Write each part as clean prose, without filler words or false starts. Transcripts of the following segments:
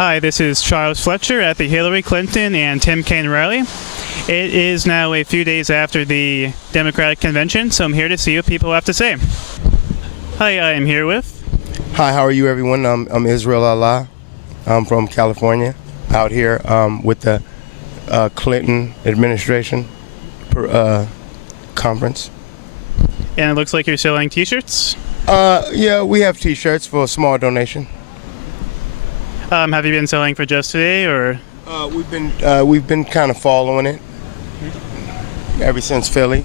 Hi, this is Charles Fletcher at the Hillary Clinton and Tim Kaine rally. It is now a few days after the Democratic Convention, so I'm here to see what people have to say. Hi, I am here with... Hi, how are you, everyone? I'm Israel Allah. I'm from California, out here with the Clinton administration conference. And it looks like you're selling t-shirts? Yeah, we have t-shirts for a small donation. Have you been selling for just today, or? We've been kind of following it ever since Philly.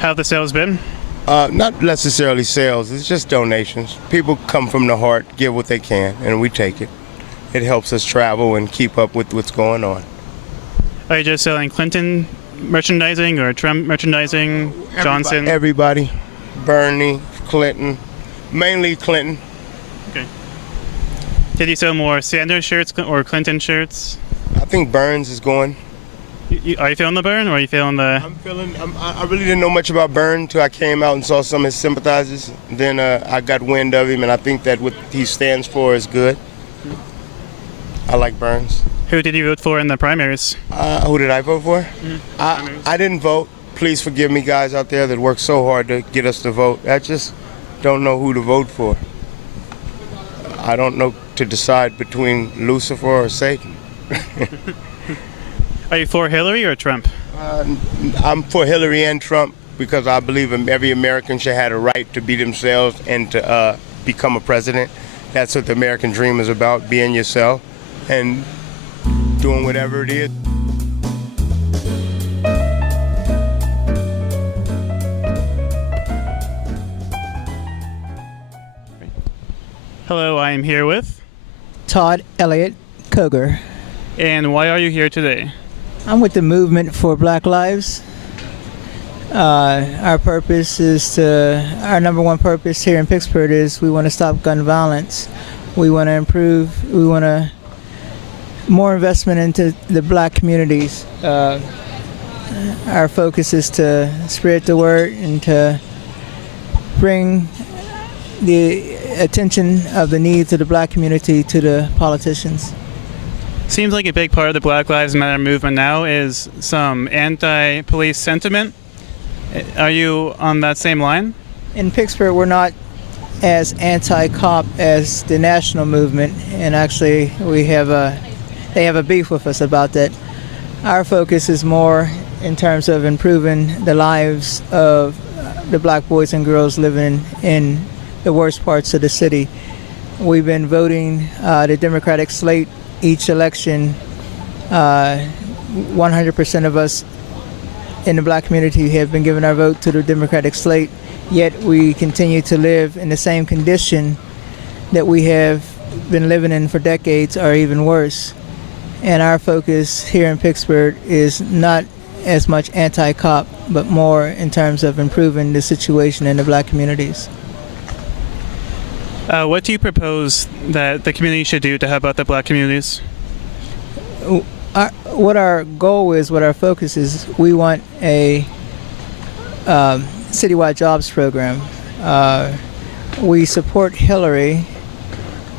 How have the sales been? Not necessarily sales, it's just donations. People come from the heart, give what they can, and we take it. It helps us travel and keep up with what's going on. Are you just selling Clinton merchandising or Trump merchandising, Johnson? Everybody. Bernie, Clinton, mainly Clinton. Okay. Did you sell more Sanders shirts or Clinton shirts? I think Burns is going. Are you feeling the burn, or are you feeling the... I really didn't know much about Burn until I came out and saw some of his sympathizers. Then I got wind of him, and I think that what he stands for is good. I like Burns. Who did you vote for in the primaries? Who did I vote for? I didn't vote. Please forgive me, guys out there that work so hard to get us to vote. I just don't know who to vote for. I don't know to decide between Lucifer or Satan. Are you for Hillary or Trump? I'm for Hillary and Trump because I believe every American should have a right to be themselves and to become a president. That's what the American dream is about, being yourself and doing whatever it is. Hello, I am here with... Todd Elliott Koger. And why are you here today? I'm with the Movement for Black Lives. Our purpose is our number one purpose here in Pittsburgh is we want to stop gun violence. We want to improve, more investment into the black communities. Our focus is to spread the word and to bring the attention of the needs of the black community to the politicians. Seems like a big part of the Black Lives Matter movement now is some anti-police sentiment. Are you on that same line? In Pittsburgh, we're not as anti-cop as the national movement, and actually they have a beef with us about that. Our focus is more in terms of improving the lives of the black boys and girls living in the worst parts of the city. We've been voting the Democratic slate each election. 100% of us in the black community have been giving our vote to the Democratic slate, yet we continue to live in the same condition that we have been living in for decades, or even worse. And our focus here in Pittsburgh is not as much anti-cop, but more in terms of improving the situation in the black communities. What do you propose that the community should do to help out the black communities? What our goal is, what our focus is, we want a citywide jobs program. We support Hillary.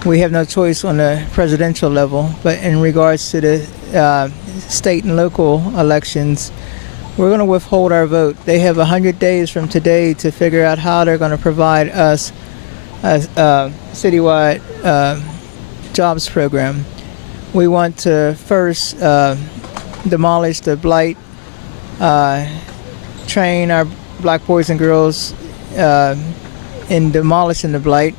We have no choice on the presidential level, but in regards to the state and local elections, we're going to withhold our vote. They have 100 days from today to figure out how they're going to provide us a citywide jobs program. We want to first demolish the blight, train our black boys and girls in demolishing the blight.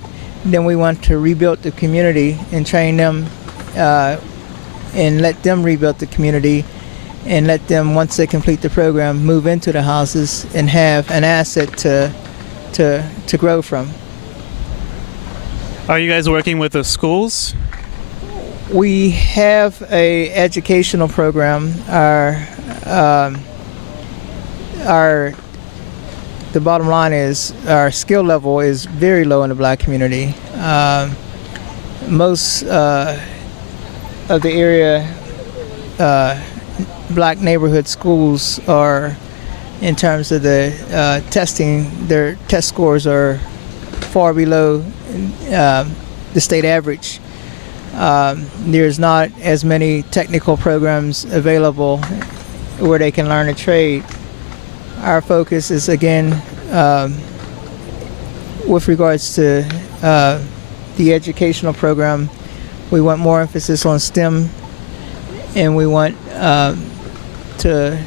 Then we want to rebuild the community and train them and let them rebuild the community and let them, once they complete the program, move into the houses and have an asset to grow from. Are you guys working with the schools? We have a educational program. The bottom line is our skill level is very low in the black community. Most of the area black neighborhood schools are, in terms of the testing, their test scores are far below the state average. There's not as many technical programs available where they can learn a trade. Our focus is, again, with regards to the educational program, we want more emphasis on STEM, and we want to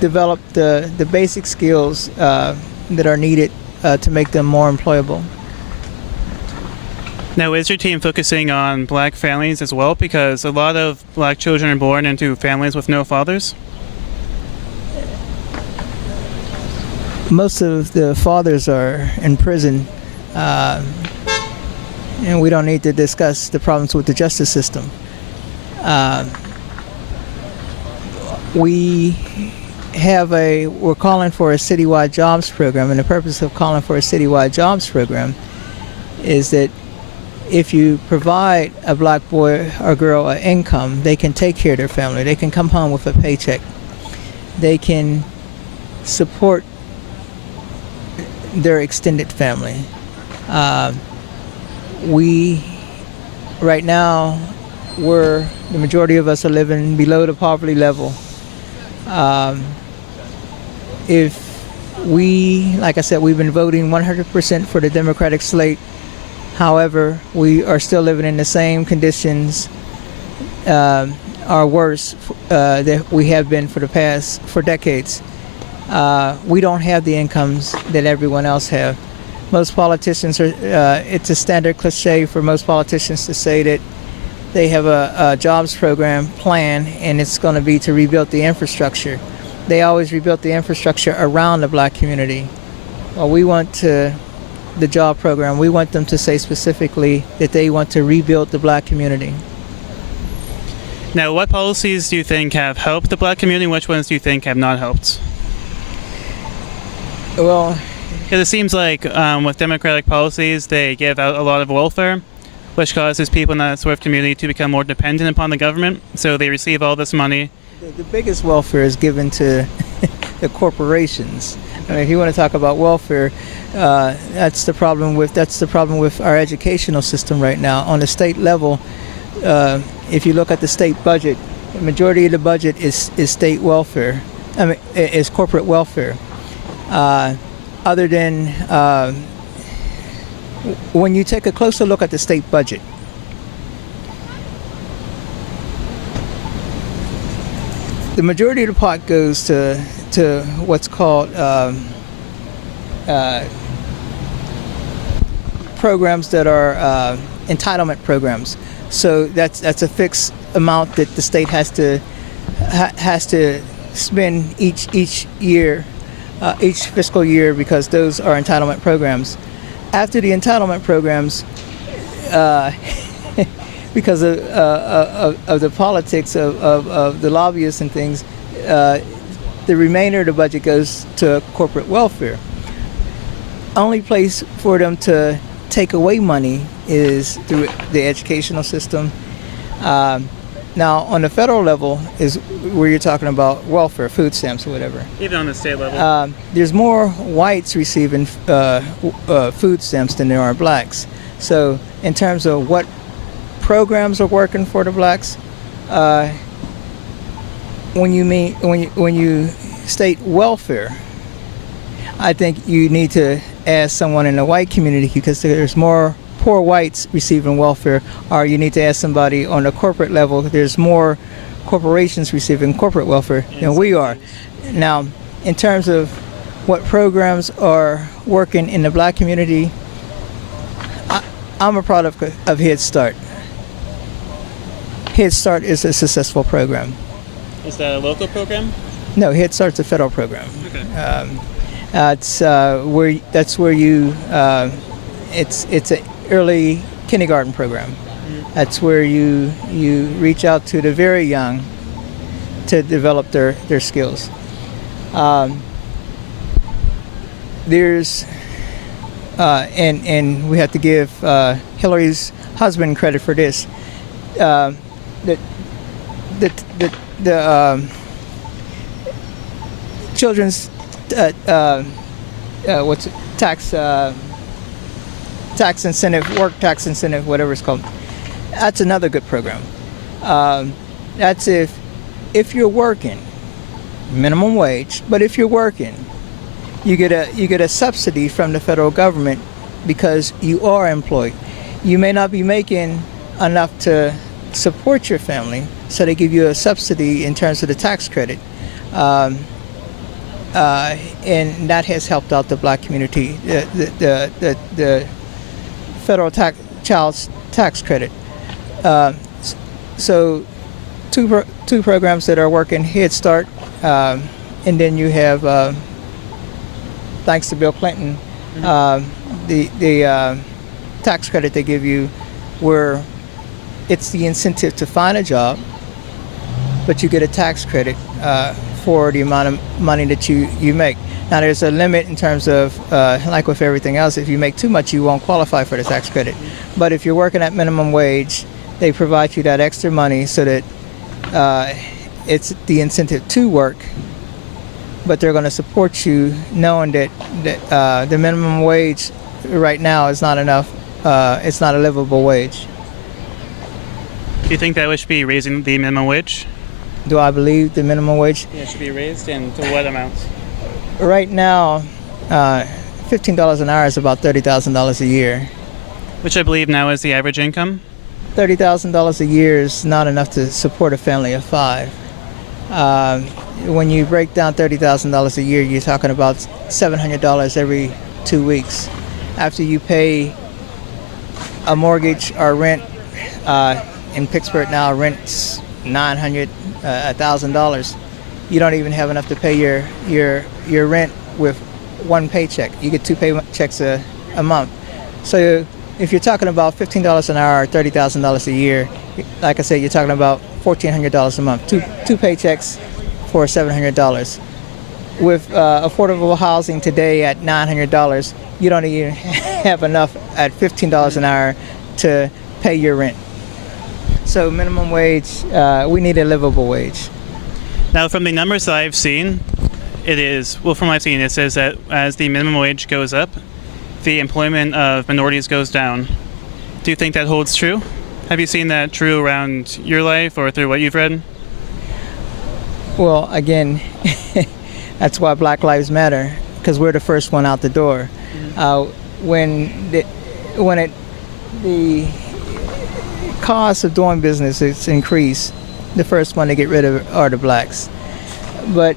develop the basic skills that are needed to make them more employable. Now, is your team focusing on black families as well? Because a lot of black children are born into families with no fathers. Most of the fathers are in prison, and we don't need to discuss the problems with the justice system. We're calling for a citywide jobs program, and the purpose of calling for a citywide jobs program is that if you provide a black boy or girl an income, they can take care of their family. They can come home with a paycheck. They can support their extended family. Right now, the majority of us are living below the poverty level. Like I said, we've been voting 100% for the Democratic slate. However, we are still living in the same conditions, or worse, that we have been for decades. We don't have the incomes that everyone else have. Most politicians it's a standard cliche for most politicians to say that they have a jobs program plan and it's going to be to rebuild the infrastructure. They always rebuilt the infrastructure around the black community. Well, we want the job program, we want them to say specifically that they want to rebuild the black community. Now, what policies do you think have helped the black community? Which ones do you think have not helped? Well, because it seems like with Democratic policies, they give out a lot of welfare, which causes people in that sort of community to become more dependent upon the government. So they receive all this money. The biggest welfare is given to the corporations. I mean, if you want to talk about welfare, that's the problem with our educational system right now. On the state level, if you look at the state budget, the majority of the budget is state welfare. I mean, is corporate welfare. Other than when you take a closer look at the state budget, the majority of the pot goes to what's called programs that are entitlement programs. So that's a fixed amount that the state has to spend each year, each fiscal year, because those are entitlement programs. After the entitlement programs, because of the politics of the lobbyists and things, the remainder of the budget goes to corporate welfare. Only place for them to take away money is through the educational system. Now, on the federal level is where you're talking about welfare, food stamps or whatever. Even on the state level. There's more whites receiving food stamps than there are blacks. So in terms of what programs are working for the blacks, when you state welfare, I think you need to ask someone in the white community, because there's more poor whites receiving welfare, or you need to ask somebody on the corporate level. There's more corporations receiving corporate welfare than we are. Now, in terms of what programs are working in the black community, I'm a product of Head Start. Head Start is a successful program. Is that a local program? No, Head Start's a federal program. Okay. It's where you it's an early kindergarten program. Mm-hmm. That's where you reach out to the very young to develop their skills. There's and we have to give Hillary's husband credit for this. The children's tax incentive, work tax incentive, whatever it's called. That's another good program. That's if you're working, minimum wage. But if you're working, you get a subsidy from the federal government because you are employed. You may not be making enough to support your family, so they give you a subsidy in terms of the tax credit. And that has helped out the black community, the federal child tax credit. So two programs that are working: Head Start, and then you have, thanks to Bill Clinton, the tax credit they give you, where it's the incentive to find a job, but you get a tax credit for the amount of money that you make. Now there's a limit in terms of, like with everything else, if you make too much, you won't qualify for the tax credit. But if you're working at minimum wage, they provide you that extra money so that it's the incentive to work, but they're going to support you knowing that the minimum wage right now is not enough. It's not a livable wage. Do you think that we should be raising the minimum wage? Do I believe the minimum wage? Yeah, it should be raised, and to what amounts? Right now, $15 an hour is about $30,000 a year. Which I believe now is the average income. $30,000 a year is not enough to support a family of five. When you break down $30,000 a year, you're talking about $700 every 2 weeks. After you pay a mortgage or rent, in Pittsburgh now, rent's $900, $1,000. You don't even have enough to pay your rent with one paycheck. You get two paychecks a month. So if you're talking about $15 an hour or $30,000 a year, like I said, you're talking about $1,400 a month. Two paychecks for $700. With affordable housing today at $900, you don't even have enough at $15 an hour to pay your rent. So minimum wage, we need a livable wage. Now, from the numbers that I've seen, from what I've seen, it says that as the minimum wage goes up, the employment of minorities goes down. Do you think that holds true? Have you seen that true around your life or through what you've read? Well, again, that's why Black Lives Matter, because we're the first one out the door. When the cost of doing business is increased, the first one to get rid of it are the blacks. But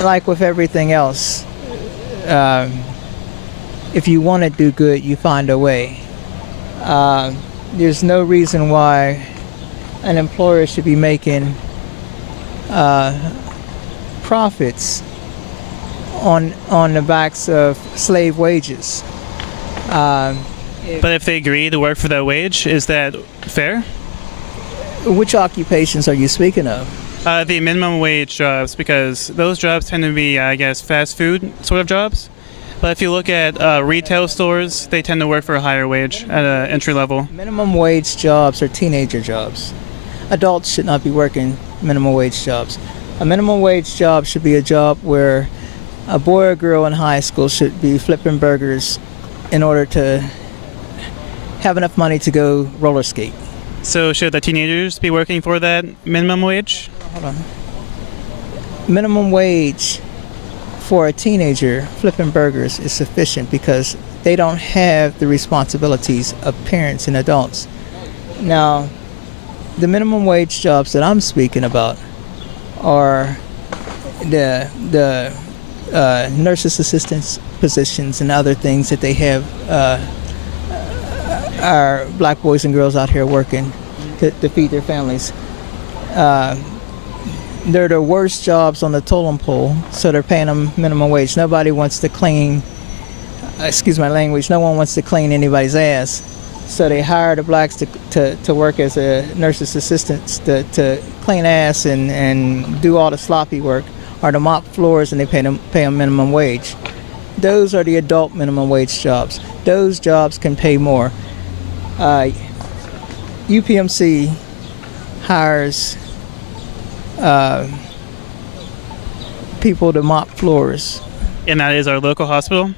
like with everything else, if you want to do good, you find a way. There's no reason why an employer should be making profits on the backs of slave wages. But if they agree to work for that wage, is that fair? Which occupations are you speaking of? The minimum wage jobs, because those jobs tend to be, I guess, fast food sort of jobs. But if you look at retail stores, they tend to work for a higher wage at an entry level. Minimum wage jobs are teenager jobs. Adults should not be working minimum wage jobs. A minimum wage job should be a job where a boy or girl in high school should be flipping burgers in order to have enough money to go roller skate. So should the teenagers be working for that minimum wage? Hold on. Minimum wage for a teenager flipping burgers is sufficient because they don't have the responsibilities of parents and adults. Now, the minimum wage jobs that I'm speaking about are the nurses' assistants positions and other things that they have our black boys and girls out here working to feed their families. They're the worst jobs on the totem pole, so they're paying them minimum wage. Nobody wants to clean, excuse my language, no one wants to clean anybody's ass. So they hire the blacks to work as a nurse's assistants to clean ass and do all the sloppy work, or to mop floors, and they pay them minimum wage. Those are the adult minimum wage jobs. Those jobs can pay more. UPMC hires people to mop floors. And that is our local hospital?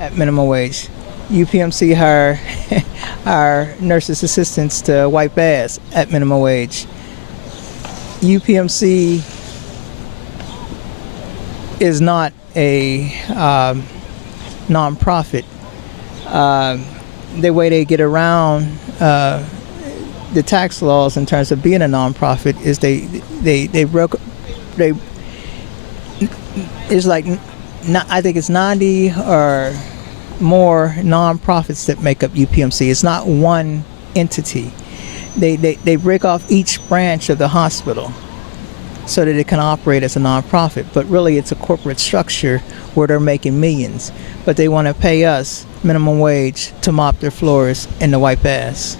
At minimum wage. UPMC hire our nurses assistants to wipe ass at minimum wage. UPMC is not a nonprofit. The way they get around the tax laws in terms of being a nonprofit is they it's like I think it's 90 or more nonprofits that make up UPMC. It's not one entity. They break off each branch of the hospital so that it can operate as a nonprofit. But really, it's a corporate structure where they're making millions. But they want to pay us minimum wage to mop their floors and to wipe ass.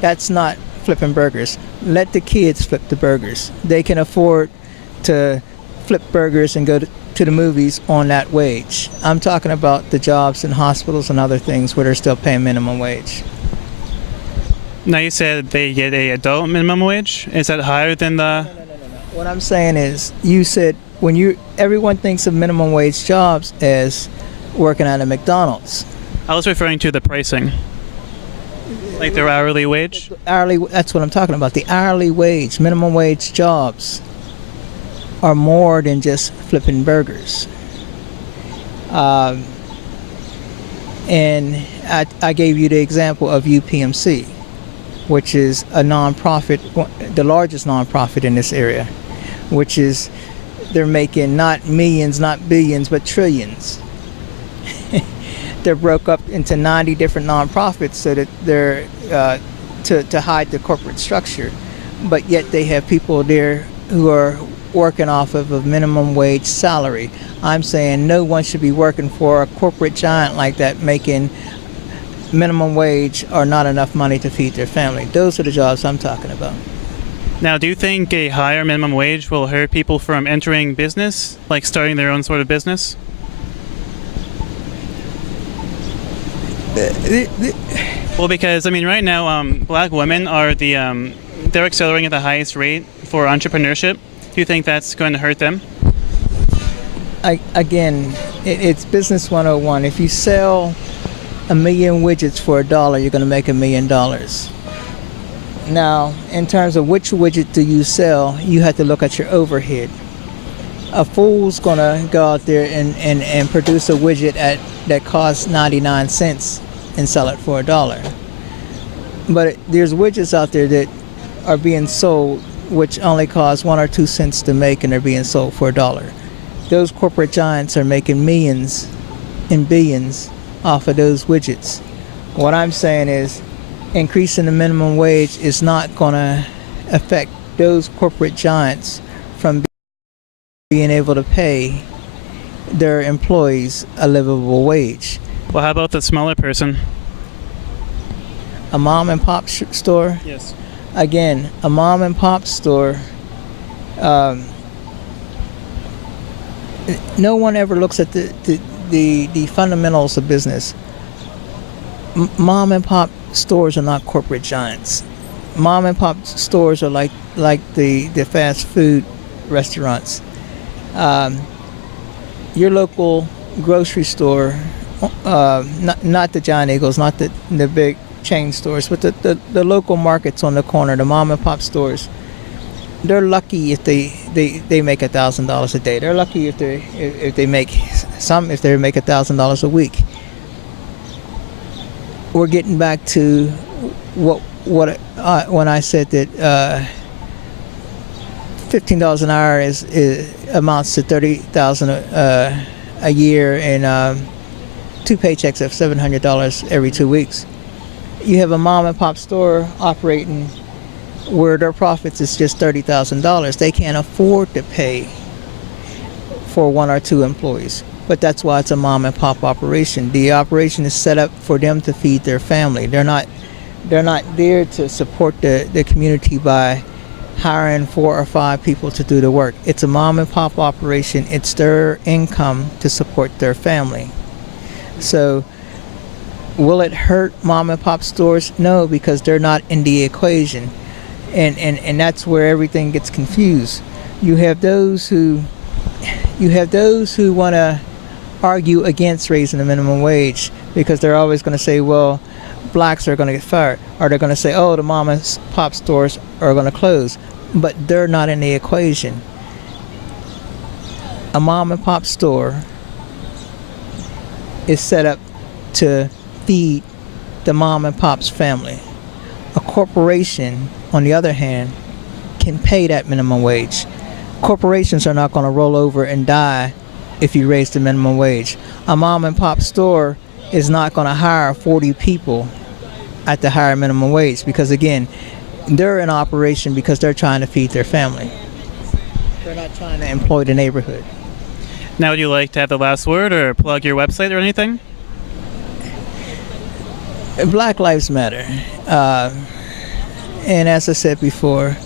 That's not flipping burgers. Let the kids flip the burgers. They can afford to flip burgers and go to the movies on that wage. I'm talking about the jobs in hospitals and other things where they're still paying minimum wage. Now you said they get a adult minimum wage. Is that higher than the? No. What I'm saying is, you said everyone thinks of minimum wage jobs as working at a McDonald's. I was referring to the pricing, like their hourly wage. Hourly. That's what I'm talking about. The hourly wage, minimum wage jobs are more than just flipping burgers. And I gave you the example of UPMC, which is a nonprofit, the largest nonprofit in this area, which is they're making not millions, not billions, but trillions. They're broke up into 90 different nonprofits so that they're to hide the corporate structure, but yet they have people there who are working off of a minimum wage salary. I'm saying no one should be working for a corporate giant like that making minimum wage or not enough money to feed their family. Those are the jobs I'm talking about. Now, do you think a higher minimum wage will hurt people from entering business, like starting their own sort of business? Well, because, I mean, right now, black women are they're accelerating at the highest rate for entrepreneurship. Do you think that's going to hurt them? It's business 101. If you sell 1 million widgets for $1, you're going to make $1 million. Now, in terms of which widget do you sell, you have to look at your overhead. A fool's going to go out there and produce a widget that costs 99 cents and sell it for $1. But there's widgets out there that are being sold which only cost 1 or 2 cents to make, and they're being sold for $1. Those corporate giants are making millions and billions off of those widgets. What I'm saying is, increasing the minimum wage is not going to affect those corporate giants from being able to pay their employees a livable wage. Well, how about the smaller person? A mom and pop store? Yes. Again, a mom and pop store, no one ever looks at the fundamentals of business. Mom and pop stores are not corporate giants. Mom and pop stores are like the fast food restaurants. Your local grocery store, not the Giant Eagles, not the big chain stores, but the local markets on the corner, the mom and pop stores, they're lucky if they make $1,000 a day. They're lucky if they make $1,000 a week. We're getting back to what when I said that $15 an hour is amounts to $30,000 a year, and 2 paychecks of $700 every 2 weeks. You have a mom and pop store operating where their profits is just $30,000. They can't afford to pay for 1 or 2 employees. But that's why it's a mom and pop operation. The operation is set up for them to feed their family. They're not there to support the community by hiring 4 or 5 people to do the work. It's a mom and pop operation. It's their income to support their family. So will it hurt mom and pop stores? No, because they're not in the equation. And that's where everything gets confused. You have those who want to argue against raising the minimum wage because they're always going to say, well, blacks are going to get fired, or they're going to say, oh, the mom and pop stores are going to close. But they're not in the equation. A mom and pop store is set up to feed the mom and pop's family. A corporation, on the other hand, can pay that minimum wage. Corporations are not going to roll over and die if you raise the minimum wage. A mom and pop store is not going to hire 40 people at the higher minimum wage because, again, they're in operation because they're trying to feed their family. They're not trying to employ the neighborhood. Now, would you like to have the last word or plug your website or anything? Black Lives Matter. And as I said before,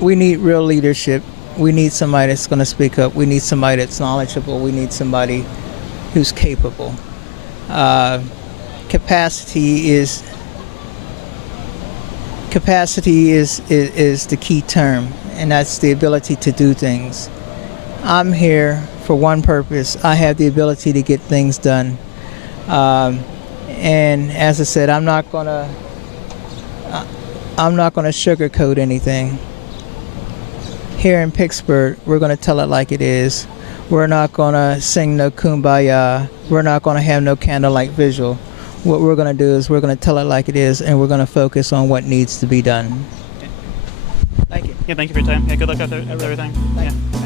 we need real leadership. We need somebody that's going to speak up. We need somebody that's knowledgeable. We need somebody who's capable. Capacity is the key term, and that's the ability to do things. I'm here for one purpose. I have the ability to get things done. And as I said, I'm not gonna sugarcoat anything. Here in Pittsburgh, we're gonna tell it like it is. We're not gonna sing no kumbaya. We're not gonna have no candlelight visual. What we're gonna do is we're gonna tell it like it is, and we're gonna focus on what needs to be done. Thank you. Yeah, thank you for your time. Yeah, good luck with everything. Yeah. Bye.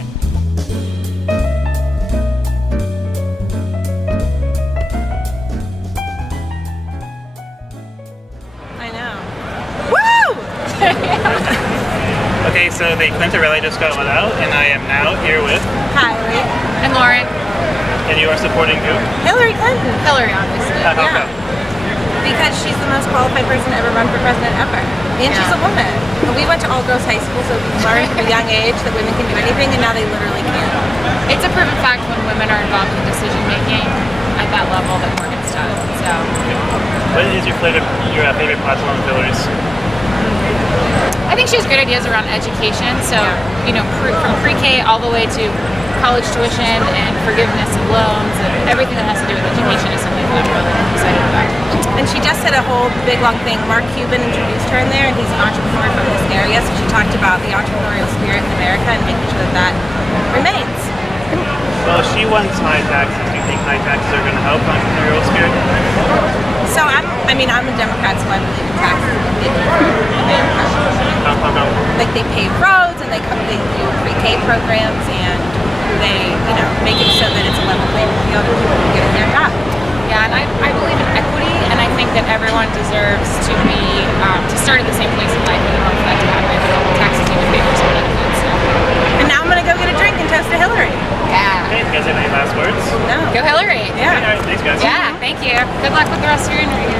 Okay, so the Clinton rally just got let out, and I am now here with Kylie. And Lauren. And you are supporting who? Hillary Clinton. Hillary, obviously. How Yeah. come? Because she's the most qualified person to ever run for president ever. And she's a woman. We went to all-girls high school, so we learned at a young age that women can do anything, and now they literally can. It's a proven fact when women are involved in decision-making at that level that more gets done. So, What is your favorite platform of Hillary's? I think she has great ideas around education. So, you know, from pre-K all the way to college tuition and forgiveness of loans and everything that has to do with education is something that I'm really excited about. And she just said a whole big long thing. Mark Cuban introduced her in there, and he's an entrepreneur from this area, so she talked about the entrepreneurial spirit in America and making sure that remains. Well, she wants high taxes. Do you think high taxes are going to help entrepreneurial spirit? So I'm a Democrat, so I believe in taxes are big for America. How come? Like they pave roads and they do pre-K programs and they, make it so that it's a level playing field and people can get in their job. Yeah, and I believe in equity, and I think that everyone deserves to be to start at the same place in life in order for that to happen. Taxes even favor some benefits. So. And now I'm gonna go get a drink and toast to Hillary. Yeah. Hey, you guys have any last words? No. Go Hillary. Yeah. All right, thanks, guys. Yeah, thank you. Good luck with the rest of your interview.